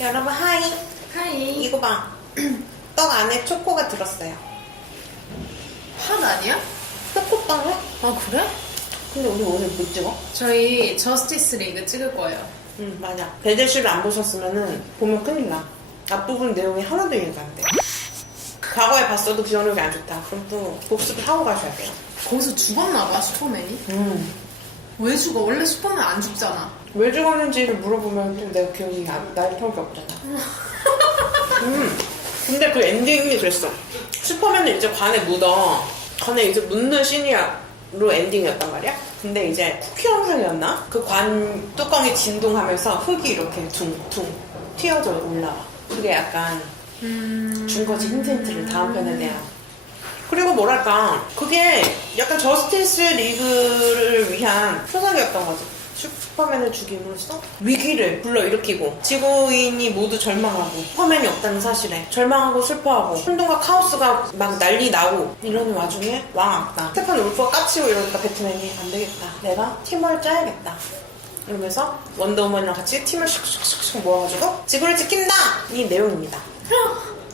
여러분 하이 하이. 이거 봐. 떡 안에 초코가 들었어요. 핫 아니야? 초코빵을? 아 그래? 근데 우리 오늘 못 찍어? 저희 저스티스 리그 찍을 거예요. 응 맞아. 배들쇼를 안 보셨으면은 보면 큰일 나. 앞부분 내용이 하나도 이해가 안 돼. 과거에 봤어도 기억력이 안 좋다. 그럼 또 복습을 하고 가셔야 돼요. 거기서 죽었나 봐 슈퍼맨이. 음. 왜 죽어? 원래 슈퍼맨 안 죽잖아. 왜 죽었는지를 물어보면 또 내가 기억이 안- 날 턱이 없잖아. 음. 근데 그 엔딩이 그랬어. 슈퍼맨은 이제 관에 묻어. 관에 이제 묻는 씬이로 엔딩이었단 말이야. 근데 이제 쿠키 영상이었나? 그 관 뚜껑이 진동하면서 흙이 이렇게 둥둥 튀어져 올라와. 그게 약간 음. 준 거지 힌트를 다음 편에 내야. 그리고 뭐랄까 그게 약간 저스티스 리그를 위한 표상이었던 거지. 슈퍼맨을 죽임으로써 위기를 불러일으키고 지구인이 모두 절망하고 슈퍼맨이 없다는 사실에 절망하고 슬퍼하고 혼돈과 카오스가 막 난리 나고 이러는 와중에 왕 악당 스테판 울프가 깝치고 이러니까 배트맨이 안 되겠다. 내가 팀을 짜야겠다. 이러면서 원더우먼이랑 같이 팀을 슉슉슉슉 모아가지고 지구를 지킨다! 이 내용입니다.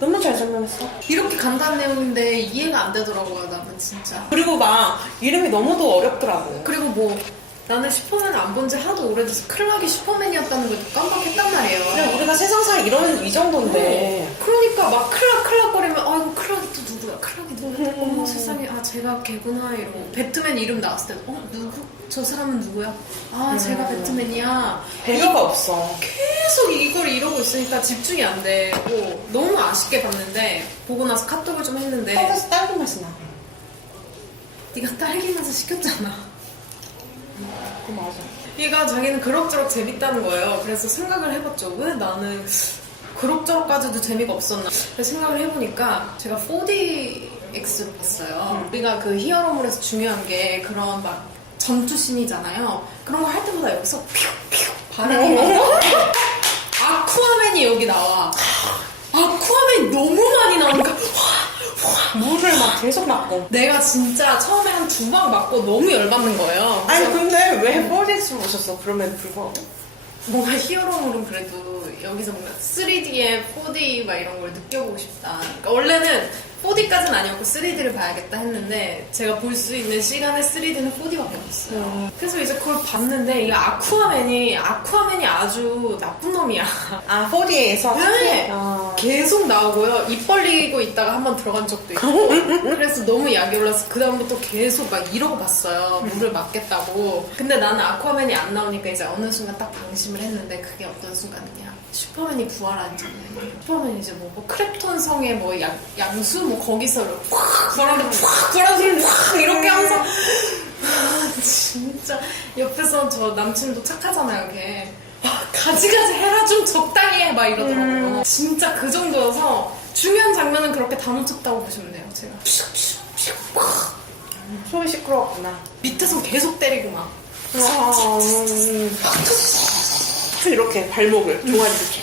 너무 잘 설명했어. 이렇게 간단한 내용인데 이해가 안 되더라고요 나는 진짜. 그리고 막 이름이 너무도 어렵더라고. 그리고 뭐 나는 슈퍼맨 안 본 지 하도 오래돼서 클락이 슈퍼맨이었다는 걸 깜빡했단 말이에요. 그냥 우리가 세상사 이런 이 정도인데. 그러니까 막 클락 클락 거리면 아이고 클락이 또 누구야 클락이 누구야 어머 세상에 아 제가 걔구나 이러고. 배트맨 이름 나왔을 때어 누구? 저 사람은 누구야? 아 제가 배트맨이야. 배려가 없어. 계속 이걸 이러고 있으니까 집중이 안 되고 너무 아쉽게 봤는데 보고 나서 카톡을 좀 했는데. 떡에서 딸기 맛이 나. 네가 딸기 맛을 시켰잖아 그 맞아 얘가 자기는 그럭저럭 재밌다는 거예요. 그래서 생각을 해봤죠. 왜 나는 그럭저럭까지도 재미가 없었나. 그래서 생각을 해보니까 제가 4DX를 봤어요. 우리가 그 히어로물에서 중요한 게 그런 막 전투신이잖아요. 그런 거 할 때마다 여기서 퓨퓨 바람이 나고 아쿠아맨이 여기 나와. 아쿠아맨이 너무 많이 나오니까 와, 물을 막 계속 맞고 내가 진짜 처음에 한 두 방 맞고 너무 열받는 거예요. 아니 근데 왜 4DX를 오셨어 그럼에도 불구하고 뭔가 히어로물은 그래도 여기서 뭔가 3D에 4D 막 이런 걸 느껴보고 싶다. 그러니까 원래는 4D까지는 아니었고 3D를 봐야겠다 했는데 제가 볼 수 있는 시간에 3D는 4D밖에 없었어요. 음. 그래서 이제 그걸 봤는데 이 아쿠아맨이 아쿠아맨이 아주 나쁜 놈이야. 아 4D에서 네. 아, 계속 나오고요. 입 벌리고 있다가 한 번 들어간 적도 있고. 그래서 너무 약이 올라서 그다음부터 계속 막 이러고 봤어요. 물을 맞겠다고. 근데 나는 아쿠아맨이 안 나오니까 이제 어느 순간 딱 방심을 했는데 그게 어떤 순간이냐. 슈퍼맨이 부활한 장면. 슈퍼맨이 이제 뭐, 뭐 크랩톤 성의 뭐 양, 양수 뭐 거기서 확 부활하는 확 부활하는 확 이렇게 하면서 아, 진짜 옆에서 저 남친도 착하잖아요, 걔. 막 가지가지 해라 좀 적당히 해 막 이러더라고요. 진짜 그 정도여서 중요한 장면은 그렇게 다 놓쳤다고 보시면 돼요, 제가. 속이 시끄러웠구나 밑에서 계속 때리고 막. 아, 음. 이렇게 발목을 종아리 이렇게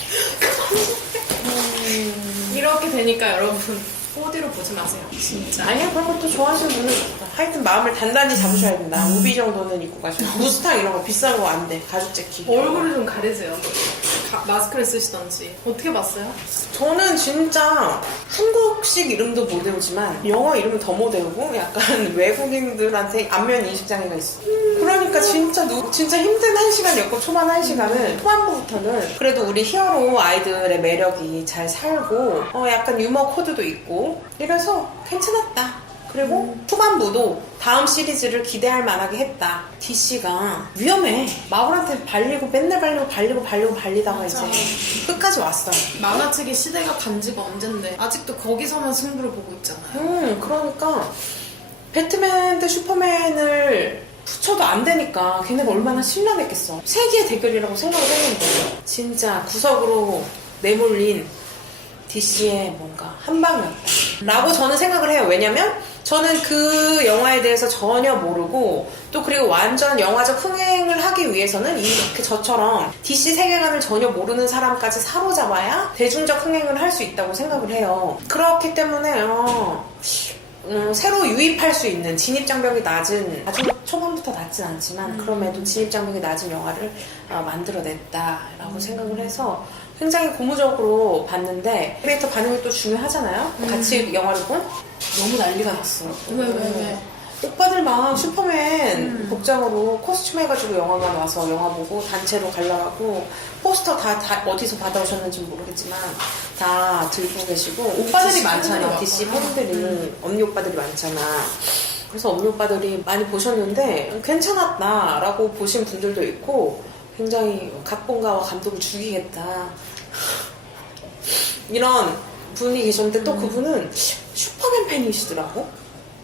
이렇게 되니까 여러분 4D로 보지 마세요. 진짜. 아니야 그런 것도 좋아하시는 분은. 하여튼 마음을 단단히 잡으셔야 된다 우비 정도는 입고 가셔야 돼 무스탕 이런 거 비싼 거 안 돼 가죽 재킷 얼굴을 좀 가리세요. 가- 마스크를 쓰시던지. 어떻게 봤어요? 저는 진짜 한국식 이름도 못 외우지만 영어 이름은 더 못 외우고 약간 외국인들한테 안면 인식 장애가 있어. 그러니까 진짜 누, 진짜 힘든 한 시간이었고 초반 한 시간은 초반부터는 그래도 우리 히어로 아이들의 매력이 잘 살고 어 약간 유머 코드도 있고 이래서 괜찮았다. 그리고 후반부도 다음 시리즈를 기대할 만하게 했다. DC가 위험해. 마블한테 발리고 맨날 발리고 발리고 발리고 발리다가 맞아. 이제 끝까지 왔어요. 만화책의 시대가 간 지가 언젠데 아직도 거기서만 승부를 보고 있잖아요. 음, 그러니까 배트맨 대 슈퍼맨을 붙여도 안 되니까 걔네가 얼마나 신나했겠어. 세계의 대결이라고 생각을 했는데 진짜 구석으로 내몰린 DC의 뭔가 한방이었다. 라고 저는 생각을 해요. 왜냐면 저는 그 영화에 대해서 전혀 모르고 또 그리고 완전 영화적 흥행을 하기 위해서는 이렇게 저처럼 DC 세계관을 전혀 모르는 사람까지 사로잡아야 대중적 흥행을 할 수 있다고 생각을 해요. 그렇기 때문에 어, 음, 새로 유입할 수 있는 진입 장벽이 낮은 아주 초반부터 낮진 않지만 그럼에도 진입 장벽이 낮은 영화를 어, 만들어냈다라고 생각을 해서 굉장히 고무적으로 봤는데 크리에이터 반응이 또 중요하잖아요. 같이 영화를 본 너무 난리가 났어. 왜, 왜, 왜? 오빠들 막 슈퍼맨 복장으로 코스튬 해가지고 영화관 와서 영화 보고 단체로 관람하고 포스터 다, 다 어디서 받아오셨는지 모르겠지만 다 들고 계시고 오빠들이 DC 많잖아 팬들이 DC. 팬들이. 언니 오빠들이 많잖아. 그래서 언니 오빠들이 많이 보셨는데 괜찮았다라고 보신 분들도 있고 굉장히 각본가와 감독을 죽이겠다. 이런 분이 계셨는데 또 그분은 슈퍼맨 팬이시더라고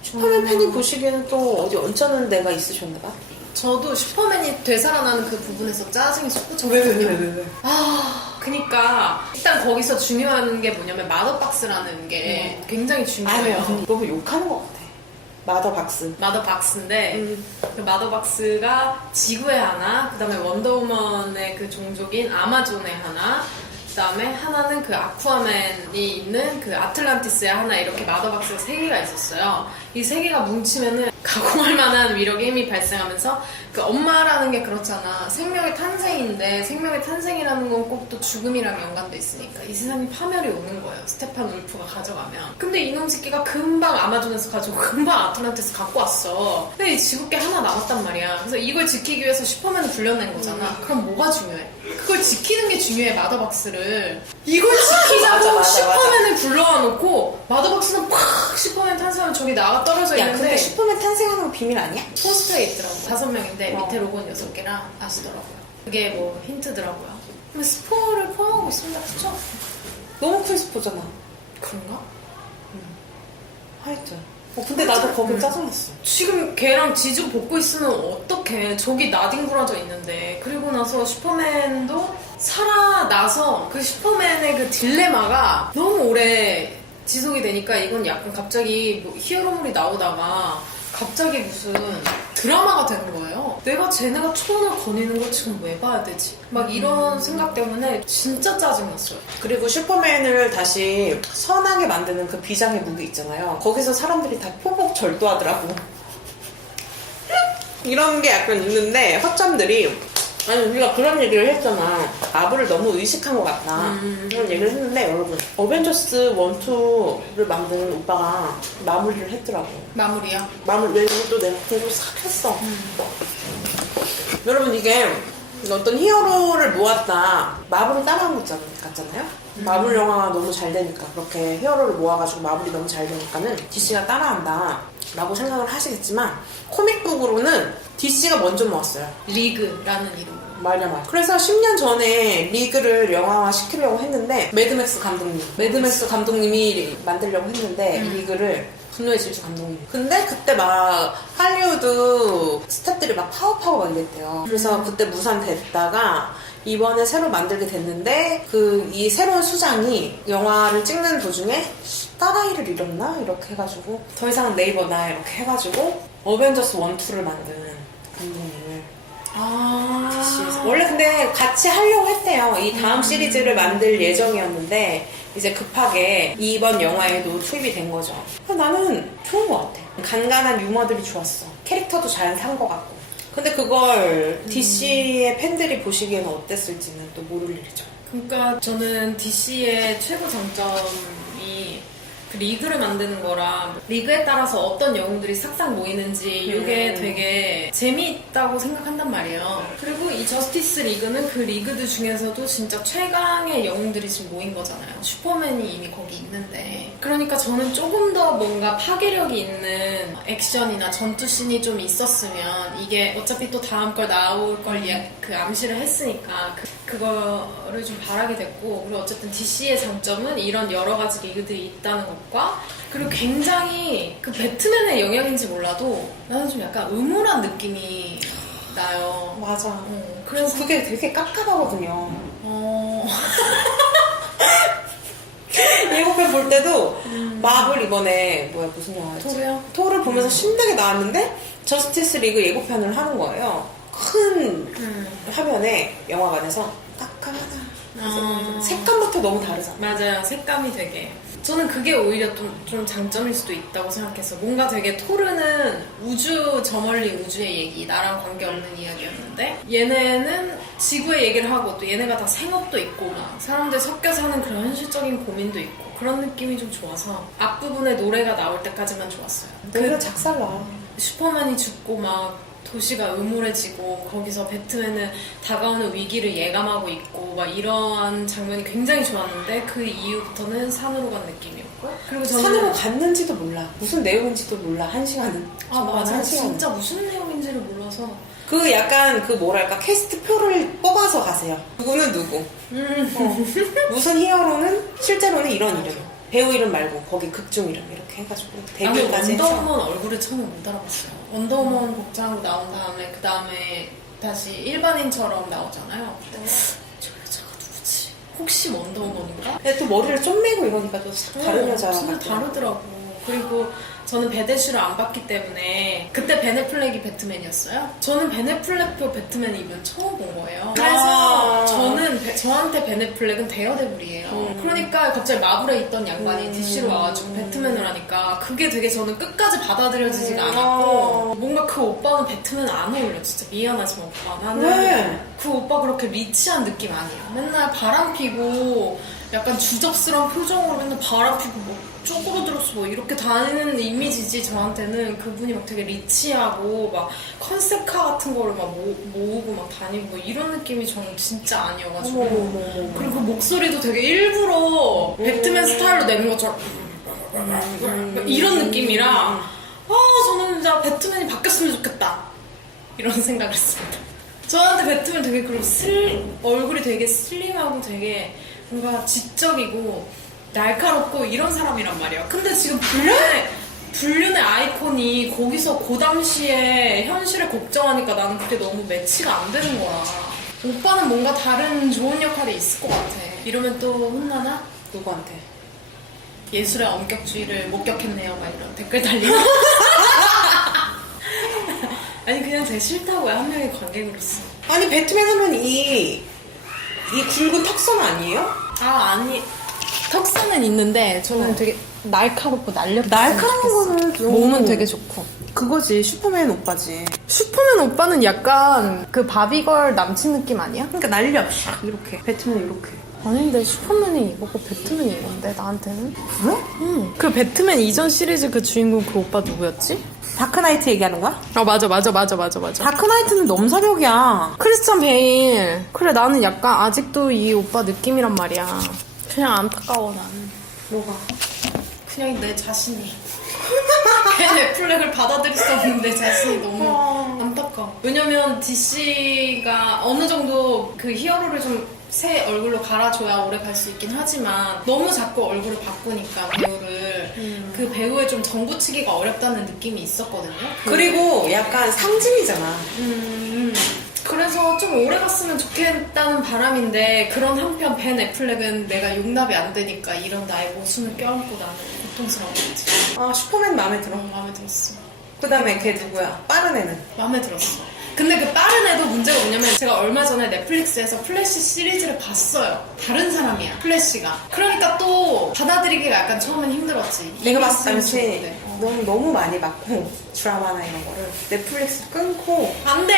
슈퍼맨 팬이 보시기에는 또 어디 언짢은 데가 있으셨나 봐 저도 슈퍼맨이 되살아나는 그 부분에서 짜증이 솟구쳐. 왜? 아, 그니까 일단 거기서 중요한 게 뭐냐면 마더박스라는 게 굉장히 중요해요. 아니요 너무 욕하는 것 같아 마더 박스 마더박스인데 음. 그 마더박스가 지구에 하나, 그다음에 원더우먼의 그 종족인 아마존에 하나, 그다음에 하나는 그 아쿠아맨이 있는 그 아틀란티스에 하나 이렇게 마더박스가 세 개가 있었어요. 이 세 개가 뭉치면은 가공할 만한 위력의 힘이 발생하면서 그 엄마라는 게 그렇잖아. 생명의 탄생인데 생명의 탄생이라는 건 꼭 또 죽음이랑 연관돼 있으니까 이 세상에 파멸이 오는 거예요. 스테판 울프가 가져가면. 근데 이놈 새끼가 금방 아마존에서 가지고 금방 아틀란티스 갖고 왔어. 근데 이 지구께 하나 남았단 말이야. 그래서 이걸 지키기 위해서 슈퍼맨을 불려낸 거잖아. 그럼 뭐가 중요해? 그걸 지키는 게 중요해 마더박스를. 이걸 지키자고 맞아. 슈퍼맨을 불러와 놓고 마더박스는 팍 슈퍼맨 탄생하면 저기 나가 떨어져 야 있는데 근데 슈퍼맨 탄생하는 거 비밀 아니야? 포스터에 있더라고. 다섯 명인데 어. 밑에 로고는 여섯 개랑 아시더라고요. 그게 뭐 힌트더라고요. 근데 스포를 포함하고 있습니다. 그쵸? 너무 큰 스포잖아 그런가? 하여튼 어, 근데 나도 거기 음. 짜증났어 지금 걔랑 지지고 벗고 있으면 어떡해. 저기 나뒹굴어져 있는데. 그리고 나서 슈퍼맨도 살아나서 그 슈퍼맨의 그 딜레마가 너무 오래 지속이 되니까 이건 약간 갑자기 뭐 히어로물이 나오다가 갑자기 무슨 드라마가 되는 거예요. 내가 쟤네가 초원을 거니는 걸 지금 왜 봐야 되지? 막 이런 생각 때문에 진짜 짜증났어요. 그리고 슈퍼맨을 다시 선하게 만드는 그 비장의 무기 있잖아요 거기서 사람들이 다 포복 절도하더라고 이런 게 약간 있는데 허점들이 아니 우리가 그런 얘기를 했잖아. 마블을 너무 의식한 것 같다. 음. 그런 얘기를 했는데 여러분. 어벤져스 1, 2를 만든 오빠가 마무리를 했더라고. 마무리야. 마무리 왜또 내가 공부 싹 했어. 여러분 이게 어떤 히어로를 모았다 마블을 따라한 것 같잖아요 마블 영화가 너무 잘 되니까 그렇게 히어로를 모아가지고 마블이 너무 잘 되니까는 DC가 따라한다 라고 생각을 하시겠지만 코믹북으로는 DC가 먼저 모았어요 리그라는 이름. 말야 말. 그래서 10년 전에 리그를 영화화 시키려고 했는데 매드맥스 감독님, 매드맥스 감독님이 만들려고 했는데 음. 리그를 분노의 질주 감독님. 근데 그때 막 할리우드 스태프들이 막 파업하고 막 이랬대요. 그래서 그때 무산됐다가 이번에 새로 만들게 됐는데 그 이 새로운 수장이 영화를 찍는 도중에 딸아이를 잃었나 이렇게 해가지고 더 이상 네이버 나 이렇게 해가지고 어벤져스 1, 2를 만든 감독님을 아. DC에서. 원래 근데 같이 하려고 했대요. 이 다음 음. 시리즈를 만들 예정이었는데 이제 급하게 이번 영화에도 투입이 된 거죠. 나는 좋은 것 같아. 간간한 유머들이 좋았어. 캐릭터도 잘 산 것 같고. 근데 그걸 음. DC의 팬들이 보시기에는 어땠을지는 또 모를 일이죠. 그러니까 저는 DC의 최고 장점이 그 리그를 만드는 거랑 리그에 따라서 어떤 영웅들이 싹싹 모이는지 이게 음. 되게 재미있다고 생각한단 말이에요. 그리고 이 저스티스 리그는 그 리그들 중에서도 진짜 최강의 영웅들이 지금 모인 거잖아요. 슈퍼맨이 이미 거기 있는데. 그러니까 저는 조금 더 뭔가 파괴력이 있는 액션이나 전투씬이 좀 있었으면 이게 어차피 또 다음 걸 나올 걸 예- 그 암시를 했으니까 그, 그거를 좀 바라게 됐고 그리고 어쨌든 DC의 장점은 이런 여러 가지 리그들이 있다는 것과 그리고 굉장히 그 배트맨의 영향인지 몰라도 나는 좀 약간 음울한 느낌이 나요. 맞아. 어, 그래서 그게 되게 깝깝하거든요. 어, 예고편 볼 때도 마블 이번에 뭐야 무슨 영화였지? 토르요? 토를 보면서 신나게 나왔는데 저스티스 리그 예고편을 하는 거예요. 큰 음. 화면에 영화관에서 깜깜하다. 아. 색감부터 너무 다르잖아. 맞아요. 색감이 되게 저는 그게 오히려 좀, 좀 장점일 수도 있다고 생각해서 뭔가 되게 토르는 우주 저 멀리 우주의 얘기 나랑 관계없는 이야기였는데 얘네는 지구의 얘기를 하고 또 얘네가 다 생업도 있고 막 사람들 섞여 사는 그런 현실적인 고민도 있고 그런 느낌이 좀 좋아서 앞부분에 노래가 나올 때까지만 좋았어요. 노래가 작살나. 슈퍼맨이 죽고 막 도시가 음울해지고 거기서 배트맨은 다가오는 위기를 예감하고 있고 막 이러한 장면이 굉장히 좋았는데 그 이후부터는 산으로 간 느낌이었고 그리고 저는 산으로 갔는지도 몰라. 무슨 내용인지도 몰라. 한 시간은. 아 맞아 한 시간. 진짜 무슨 내용인지를 몰라서 그 약간 그 뭐랄까 캐스트 표를 뽑아서 가세요. 누구는 누구. 음. 어. 무슨 히어로는 실제로는 이런 이름. 배우 이름 말고 거기 극중 이름 이렇게 해가지고 데뷔까지 해서. 원더우먼 얼굴을 처음에 못 알아봤어요 원더우먼 복장으로 나온 다음에 그 다음에 다시 일반인처럼 나오잖아요 저 여자가 누구지? 혹시 원더우먼인가? 근데 또 머리를 좀 매고 이러니까 또 싹 다른 어, 여자 진짜 같아. 다르더라고. 그리고 저는 베데슈를 안 봤기 때문에 그때 베네플렉이 배트맨이었어요. 저는 베네플렉표 배트맨 이번 처음 본 거예요. 그래서 아. 저는 베- 저한테 베네플렉은 데어데블이에요. 음. 그러니까 갑자기 마블에 있던 양반이 음. DC로 와가지고 배트맨을 하니까 그게 되게 저는 끝까지 받아들여지지가 음. 않았고 아. 뭔가 그 오빠는 배트맨 안 어울려. 진짜 미안하지만 오빠 나는 왜? 그 오빠 그렇게 리치한 느낌 아니에요. 맨날 바람 피고 약간 주접스러운 표정으로 맨날 바람 피고 뭐 쪼그러들었어. 뭐 이렇게 다니는 이미지지 저한테는. 그분이 막 되게 리치하고 막 컨셉카 같은 거를 막 모, 모으고 막 다니고 뭐 이런 느낌이 저는 진짜 아니어가지고. 어머, 어머, 어머. 그리고 그 목소리도 되게 일부러 배트맨 스타일로 내는 것처럼 막 이런 느낌이라 아 저는 진짜 배트맨이 바뀌었으면 좋겠다. 이런 생각을 했습니다. 저한테 배트맨 되게 그리고 슬 얼굴이 되게 슬림하고 되게 뭔가 지적이고 날카롭고 이런 사람이란 말이야. 근데 지금 불륜의 불륜의 아이콘이 거기서 그 당시에 현실을 걱정하니까 나는 그게 너무 매치가 안 되는 거야. 오빠는 뭔가 다른 좋은 역할이 있을 것 같아. 이러면 또 혼나나? 누구한테? 예술의 엄격주의를 목격했네요. 막 이런 댓글 달리고. 아니 그냥 되게 싫다고요. 한 명의 관객으로서. 아니 배트맨 하면 이, 이 굵은 턱선 아니에요? 아 아니 턱선은 있는데 저는 되게 날카롭고 날렵 날카로운 거는 좀- 몸은 되게 좋고. 그거지 슈퍼맨 오빠지. 슈퍼맨 오빠는 약간 그 바비걸 남친 느낌 아니야? 그러니까 날렵 샥 이렇게. 배트맨 이렇게. 아닌데 슈퍼맨이 이거고 배트맨이 이건데 나한테는? 그래? 응 그 배트맨 이전 시리즈 그 주인공 그 오빠 누구였지? 다크나이트 얘기하는 거야? 아 맞아 맞아 맞아 맞아 맞아. 다크나이트는 넘사벽이야. 크리스찬 베일. 그래 나는 약간 아직도 이 오빠 느낌이란 말이야 그냥 안타까워 나는. 뭐가? 그냥 내 자신이. 걔 넷플렉을 받아들일 수 없는 내 자신이 너무 안타까워. 왜냐면 DC가 어느 정도 그 히어로를 좀 새 얼굴로 갈아줘야 오래 갈 수 있긴 하지만 너무 자꾸 얼굴을 바꾸니까 배우를. 그 배우에 좀 정붙이기가 어렵다는 느낌이 있었거든요. 그- 그리고 약간 상징이잖아. 음, 그래서 좀 오래 갔으면 좋겠다는 바람인데 그런 한편 벤 애플렉은 내가 용납이 안 되니까 이런 나의 모순을 껴안고 나는 고통스러운 거지. 아 슈퍼맨 마음에 들어 마음에 들었어. 그 다음에 걔 누구야? 빠른 애는 마음에 들었어. 근데 그 빠른 애도 문제가 뭐냐면 제가 얼마 전에 넷플릭스에서 플래시 시리즈를 봤어요. 다른 사람이야, 플래시가. 그러니까 또 받아들이기가 약간 처음엔 힘들었지. 내가 봤을 쓴 당시. 어. 너무 너무 많이 봤고 드라마나 이런 거를 넷플릭스 끊고 안 돼!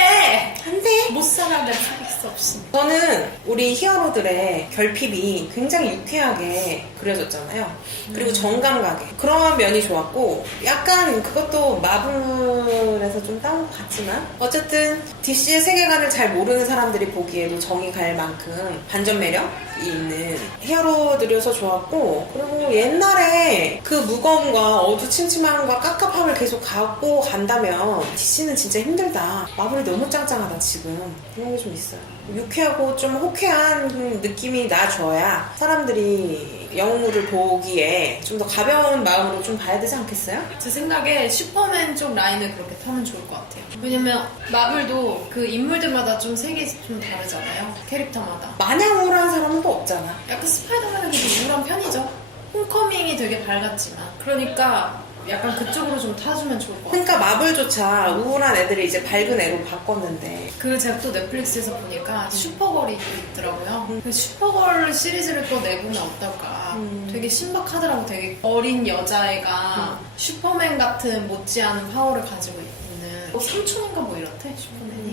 안 돼 못 살아, 넷플릭스 없이. 저는 우리 히어로들의 결핍이 굉장히 유쾌하게 그려졌잖아요. 그리고 정감 가게 그런 면이 좋았고 약간 그것도 마블에서 좀 다운 것 같지만 어쨌든 DC의 세계관을 잘 모르는 사람들이 보기에도 정이 갈 만큼 반전 매력이 있는 히어로들이어서 좋았고 그리고 옛날에 그 무거움과 어두침침함과 깝깝함을 계속 갖고 간다면 DC는 진짜 힘들다. 마블이 너무 짱짱하다 지금 그런 게 좀 있어요. 유쾌하고 좀 호쾌한 느낌이 나줘야 사람들이 영웅물을 보기에 좀 더 가벼운 마음으로 좀 봐야 되지 않겠어요? 제 생각에 슈퍼맨 쪽 라인을 그렇게 타면 좋을 것 같아요. 왜냐면 마블도 그 인물들마다 좀 색이 좀 다르잖아요. 캐릭터마다. 마냥 우울한 사람은 또 없잖아. 약간 스파이더맨은 그래도 우울한 편이죠. 홈커밍이 되게 밝았지만. 그러니까 약간 그쪽으로 좀 타주면 좋을 것 같아요. 그러니까 마블조차 우울한 애들이 이제 밝은 애로 바꿨는데 그 제가 또 넷플릭스에서 보니까 슈퍼걸이 있더라고요. 그 슈퍼걸 시리즈를 또 내보면 어떨까. 음. 되게 신박하더라고. 되게 어린 여자애가 슈퍼맨 같은 못지않은 파워를 가지고 있는. 뭐 삼촌인가 뭐 이렇대, 슈퍼맨이.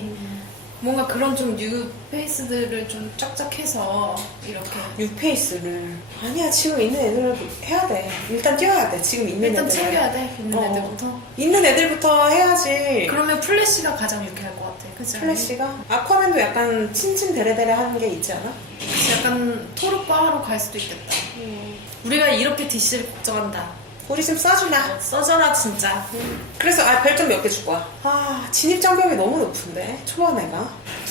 뭔가 그런 좀 뉴페이스들을 좀 쫙쫙 해서 이렇게. 뉴페이스를 아니야 지금 있는 애들 해야 돼 일단 뛰어야 돼 지금 있는 일단 애들 챙겨야 돼, 있는 어. 애들부터. 있는 애들부터 해야지 그러면 플래시가 가장 유쾌할 것 같아. 그치? 플래시가 아쿠아맨도 약간 친친 데레데레 하는 게 있지 않아? 약간 토르바로 갈 수도 있겠다. 우리가 이렇게 DC를 걱정한다. 우리 좀 써주라 써줘라 진짜. 그래서 아 별점 몇 개 줄 거야 아 진입 장벽이 너무 높은데 초반에가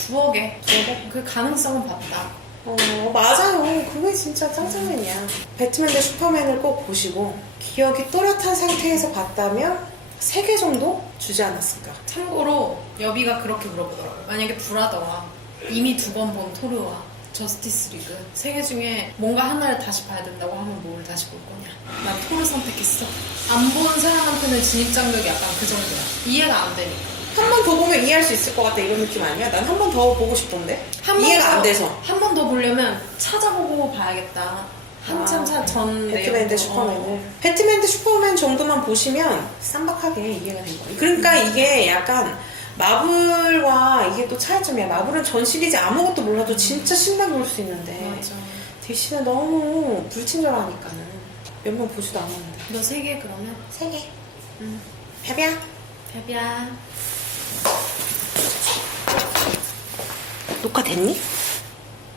두억에 두억에? 그 가능성은 봤다. 어 맞아요 그게 진짜 짱짱맨이야 배트맨 대 슈퍼맨을 꼭 보시고 기억이 또렷한 상태에서 봤다면 3개 정도 주지 않았을까 참고로 여비가 그렇게 물어보더라고. 만약에 브라더와 이미 두 번 본 토르와 저스티스 리그 세개 중에 뭔가 하나를 다시 봐야 된다고 하면 뭘 다시 볼 거냐? 난 토르 선택했어. 안 본 사람한테는 진입 장벽이 약간 그 정도야. 이해가 안 되니까. 한 번 더 보면 이해할 수 있을 것 같다 이런 느낌 아니야? 난 한 번 더 보고 싶던데 한번 이해가 더- 안 돼서 한 번 더 보려면 찾아보고 봐야겠다. 한참 아, 차- 전 배트맨 대 내용도. 슈퍼맨을 어. 배트맨 대 슈퍼맨 정도만 보시면 쌈박하게 이해가 된 거예요 그러니까 이게 약간 마블과 이게 또 차이점이야 마블은 전 시리즈 아무것도 몰라도 진짜 신나게 볼 수 있는데 맞아. DC는 너무 불친절하니까는 몇명 보지도 않았는데 너 세 개 그러면? 세 개. 응. 협이야. 별이야. 녹화 됐니?